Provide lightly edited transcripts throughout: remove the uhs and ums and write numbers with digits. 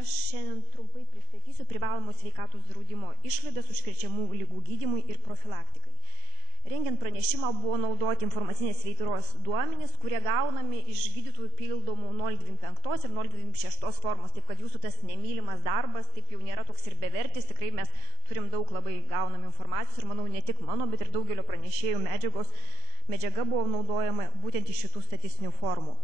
Aš šiandien trumpai pristatysiu privalomos sveikatos draudimo išlaidas užkrečiamų lygų gydymui ir profilaktikai. Rengiant pranešimą buvo naudoti informacinės veiklos duomenys, kurie gaunami iš gydytojų pildomų 025 ir 026 formos, taip kad jūsų tas nemylimas darbas taip jau nėra toks ir bevertis, tikrai mes turim daug labai gaunam informacijos ir manau ne tik mano, bet ir daugelio pranešėjų medžiaga buvo naudojama būtent iš šitų statistinių formų.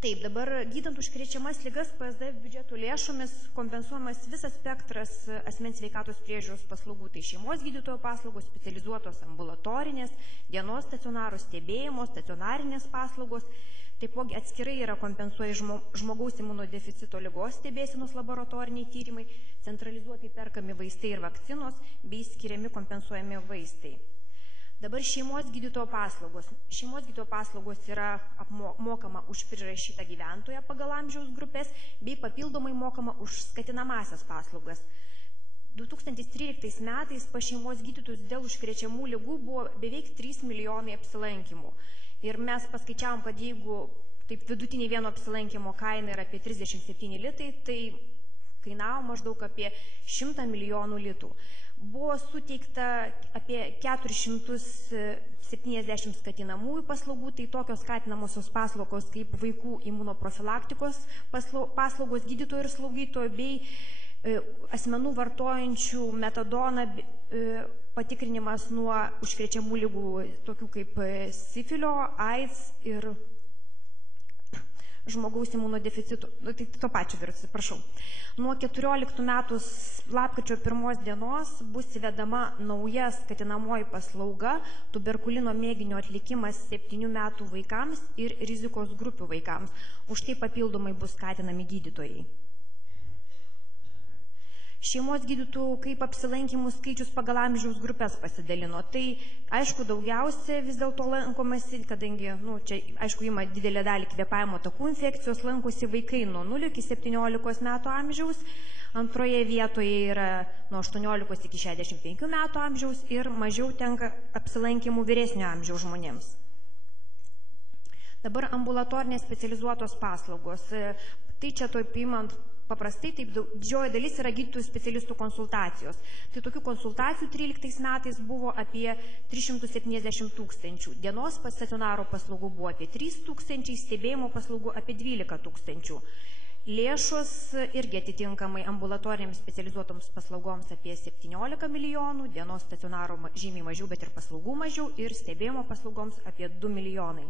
Taip, dabar gydant užkrečiamas ligas PSD biudžeto lėšomis kompensuojamas visas spektras asmens sveikatos priežiūros paslaugų, tai šeimos gydytojo paslaugos, specializuotos ambulatorinės, dienos stacionaro stebėjimo, stacionarinės paslaugos, taipogi atskirai yra kompensuoja žmogaus imunodeficito ligos stebėsenos laboratoriniai tyrimai, centralizuotai perkami vaistai ir vakcinos bei skiriami kompensuojami vaistai. Dabar šeimos gydytojo paslaugos. Šeimos gydytojo paslaugos yra mokama už prirašytą gyventoją pagal amžiaus grupės, bei papildomai mokama už skatinamasias paslaugas. 2013 metais pas šeimos gydytojus dėl užkrečiamų ligų buvo beveik 3 milijonai apsilankymų. Ir mes paskaičiavom, kad jeigu taip vidutinė vieno apsilankymo kaina yra apie 37 litai, tai kainavo maždaug apie 100 milijonų litų. Buvo suteikta apie 470 skatinamųjų paslaugų, tai tokios skatinamosios paslaugos kaip vaikų imunoprofilaktikos paslaugos gydytojų ir slaugytojų bei asmenų vartojančių metadoną patikrinimas nuo užkrečiamų ligų, tokių kaip sifilio, AIDS ir žmogaus imunodeficito, tai to pačio viruso, prašau. Nuo 14 metų lapkričio 1 dienos bus įvedama nauja skatinamoji paslauga tuberkulino mėginio atlikimas 7 metų vaikams ir rizikos grupių vaikams. Už tai papildomai bus skatinami gydytojai. Šeimos gydytojų kaip apsilankymų skaičius pagal amžiaus grupės pasidalino. Tai, aišku, daugiausia vis dėlto lankomasi, kadangi, čia, aišku, ima didelę dalį kvėpavimo takų infekcijos, lankosi vaikai nuo 0 iki 17 metų amžiaus, antroje vietoje yra nuo 18 iki 65 metų amžiaus ir mažiau tenka apsilankymų vyresnio amžiaus žmonėms. Dabar ambulatorinės specializuotos paslaugos. Tai čia to paimant paprastai, taip didžioji dalis yra gydytojų specialistų konsultacijos. Tai tokių konsultacijų 13 metais buvo apie 370 000. Dienos stacionaro paslaugų buvo apie 3 000, stebėjimo paslaugų apie 12 000. Lėšos irgi atitinkamai ambulatorinėms specializuotoms paslaugoms apie 17 milijonų, dienos stacionaro žymiai mažiau, bet ir paslaugų mažiau ir stebėjimo paslaugoms apie 2 milijonai.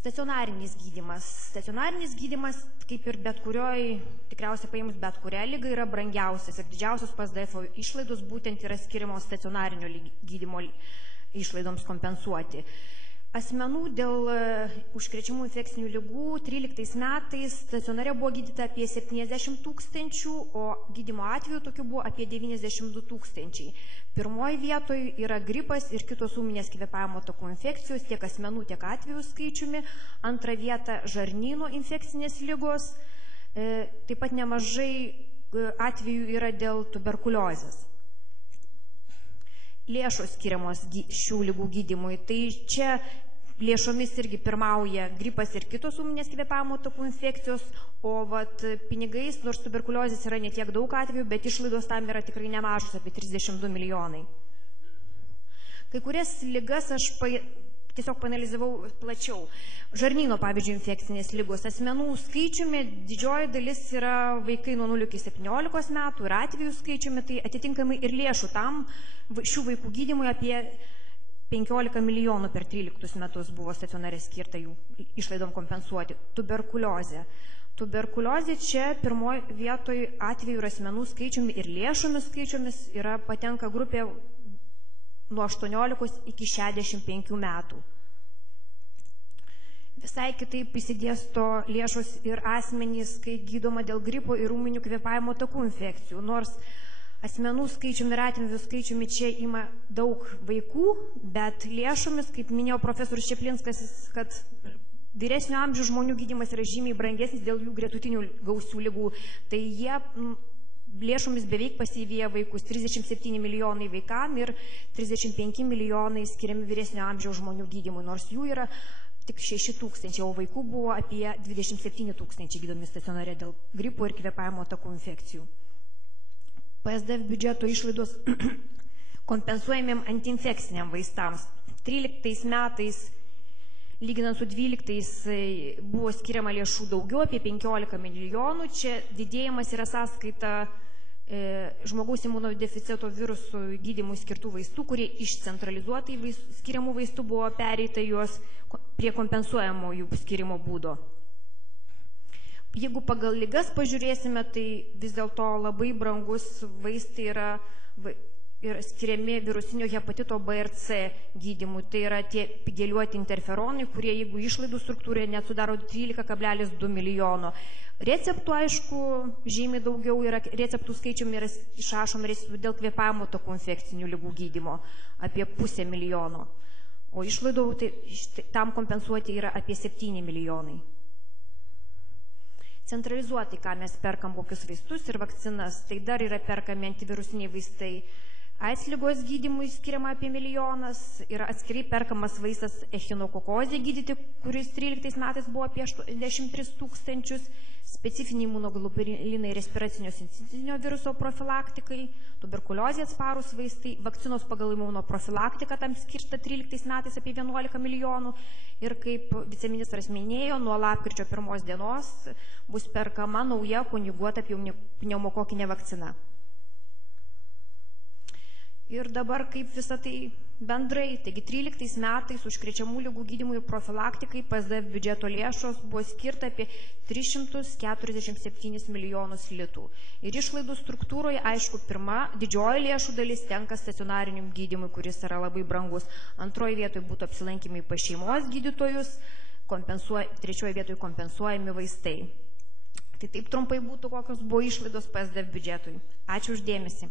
Stacionarinis gydymas. Stacionarinis gydymas, kaip ir bet kurioj, tikriausiai paėmus bet kurią ligą, yra brangiausias ir didžiausios PSDF išlaidos būtent yra skiriamos stacionarinio gydymo išlaidoms kompensuoti. Asmenų dėl užkrečiamų infekcinių ligų 13 metais stacionare buvo gydyta apie 70 000, o gydymo atveju tokių buvo apie 92 000. Pirmoji vietoje yra gripas ir kitos ūminės kvėpavimo takų infekcijos, tiek asmenų, tiek atvejų skaičiumi. Antra vieta žarnyno infekcinės ligos. Taip pat nemažai atvejų yra dėl tuberkuliozės. Lėšos skiriamos šių ligų gydymui. Tai čia lėšomis irgi pirmauja gripas ir kitos ūminės kvėpavimo takų infekcijos, o pinigais, nors tuberkuliozės yra ne tiek daug atvejų, bet išlaidos tam yra tikrai nemažos, apie 32 milijonai. Kai kurias ligas aš tiesiog paanalizavau plačiau. Žarnyno, pavyzdžiui, infekcinės ligos. Asmenų skaičiumi didžioji dalis yra vaikai nuo 0 iki 17 metų ir atvejų skaičiumi, tai atitinkamai ir lėšų tam šių vaikų gydymui apie 15 milijonų per 13 metus buvo stacionare skirta jų išlaidom kompensuoti. Tuberkuliozė. Tuberkuliozė čia pirmoje vietoje atvejų ir asmenų skaičiumi ir lėšomis skaičiumis yra patenka grupė nuo 18 iki 65 metų. Visai kitaip įsidėsto lėšos ir asmenys, kai gydoma dėl gripo ir ūminių kvėpavimo takų infekcijų. Nors asmenų skaičiumi ir atvejų skaičiumi čia ima daug vaikų, bet lėšomis, kaip minėjo profesorius Čeplinskas, kad vyresnio amžiaus žmonių gydymas yra žymiai brangesnis dėl jų gretutinių gausių ligų. Tai jie lėšomis beveik pasivyja vaikus, 37 milijonai vaikam ir 35 milijonai skiriami vyresnio amžiaus žmonių gydymui, nors jų yra tik 6 000, o vaikų buvo apie 27 000 gydomi stacionare dėl gripo ir kvėpavimo takų infekcijų. PSDF biudžeto išlaidos kompensuojamiem antiinfekciniam vaistams. 13 metais, lyginant su 12, buvo skiriama lėšų daugiau, apie 15 milijonų. Čia didėjimas yra sąskaita žmogaus imunodeficito virusų gydymui skirtų vaistų, kurie iš centralizuotai skiriamų vaistų buvo pereita juos prie kompensuojamo jų skirimo būdo. Jeigu pagal ligas pažiūrėsime, tai vis dėlto labai brangus vaistai yra skiriami virusinio hepatito B ir C gydymui. Tai yra tie pigeliuoti interferonai, kurie jeigu išlaidų struktūroje net sudaro 13,2 milijono. Receptų, aišku, žymiai daugiau yra, receptų skaičiumi yra išrašomi dėl kvėpavimo takų infekcinių ligų gydymo, apie 500 milijono. O išlaidų tam kompensuoti yra apie 7 milijonai. Centralizuotai, ką mes perkam, kokius vaistus ir vakcinas, tai dar yra perkami antivirusiniai vaistai. AIDS ligos gydymui skiriama apie 1 milijonas, yra atskirai perkamas vaistas echinokokozė gydyti, kuris 13 metais buvo apie 83 000, specifiniai imunoglobulinai respiracinio sincitinio viruso profilaktikai, tuberkuliozės atsparūs vaistai, vakcinos pagal imunoprofilaktiką tam skirta 13 metais apie 11 milijonų ir kaip viceministras minėjo, nuo lapkričio 1 dienos bus perkama nauja konjuguota pneumokokinė vakcina. Ir dabar kaip visą tai bendrai, taigi 13 metais užkrečiamų ligų gydymui ir profilaktikai PSDF biudžeto lėšos buvo skirta apie 347 milijonus litų. Ir išlaidų struktūroje, aišku, pirma, didžioji lėšų dalis tenka stacionariniam gydymui, kuris yra labai brangus. Antroji vietoje būtų apsilankymai pas šeimos gydytojus, trečioji vietoje kompensuojami vaistai. Tai taip trumpai būtų, kokios buvo išlaidos PSDF biudžetui. Ačiū uždėmesi.